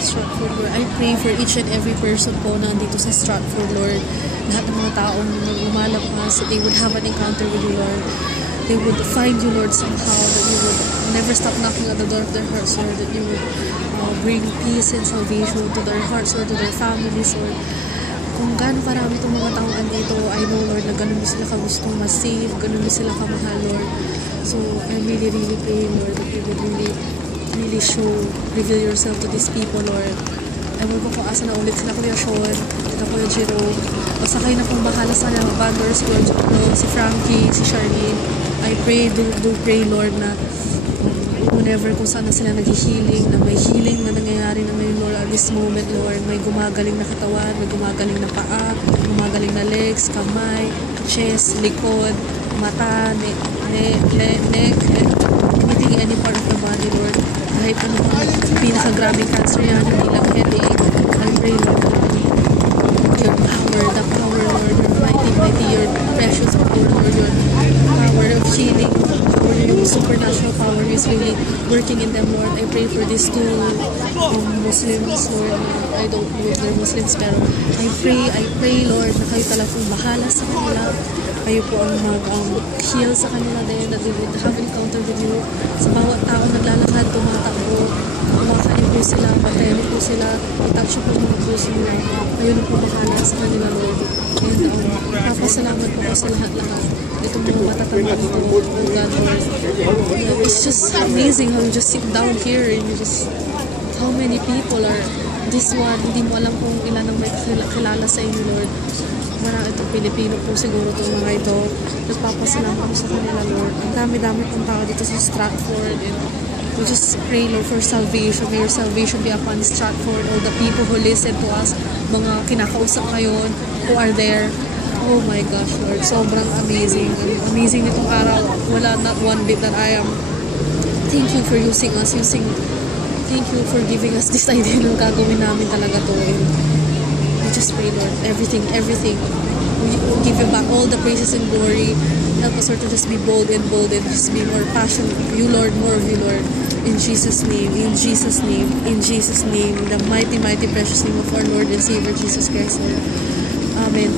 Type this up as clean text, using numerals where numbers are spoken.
Stratford, Lord. I pray for each and every person po na andito sa Stratford, Lord. Lahat ng mga taong lumalabas, that they would have an encounter with you, Lord. They would find you, Lord, somehow, that you would never stop knocking at the door of their hearts, Lord, that you would bring peace and salvation to their hearts, Lord, to their families, Lord. Kung gaano karami itong mga taong andito, I know, Lord, na ganun sila kagustong ma-save, ganun sila kamahal, Lord. So, I really, really pray, Lord, that you would really reveal yourself to these people, Lord. Ewan ko kung asa na ulit sila Kuya Sean, sila Kuya Jerome. Basta kayo na pong bahala sa banders, Kuya Jerome, si Frankie, si Charlene. I pray, do pray, Lord, na whenever kung saan na sila nag-healing, na may healing na nangyayari na ngayon, Lord, at this moment, Lord, may gumagaling na katawan, may gumagaling na paa, gumagaling na legs, kamay, chest, likod, mata, neck, anything, any part of the body, Lord. Kahit ano pang pinakagrabing cancer yan, hindi lang headache. I pray, Lord, your power, the power, Lord, your mighty, your precious power, Lord, your power of healing, your supernatural power is really working in them, Lord. I pray for these two Muslims, Lord. I don't know if they're Muslims, pero I pray, Lord, na kayo talagang bahala sa kanila. Kayo po ang mag-heal sa kanila din, that they would have an encounter with you. Sa bawat tao naglalakad, tumatakbo, kumakain po sila, mateno po sila, itouch po mga puso nila. Kayo na po bahala sa kanila, Lord. And papasalamat po ko sa lahat-lahat. Itong mga matatanda dito, oh God, Lord. It's just amazing how you just sit down here and you just, how many people are, this one, hindi mo alam kung ilan ang may kilala sa inyo, Lord. Marami itong Pilipino po siguro itong mga ito. Nagpapasalamat ko sa kanila, Lord. Ang dami-dami pong tao dito sa Stratford. And we just pray, Lord, for salvation. May your salvation be upon Stratford. All the people who listen to us, mga kinakausap ngayon, who are there. Oh my gosh, Lord. Sobrang amazing. Amazing itong araw. Wala not one bit that I am. Thank you for using us. Thank you for giving us this idea na gagawin namin talaga to. And we just pray, Lord, everything. We give you back all the praises and glory. Help us, Lord, to just be bold and just be more passionate of you, Lord, more of you, Lord. In Jesus' name, in the mighty, precious name of our Lord and Savior, Jesus Christ, Lord. Amen.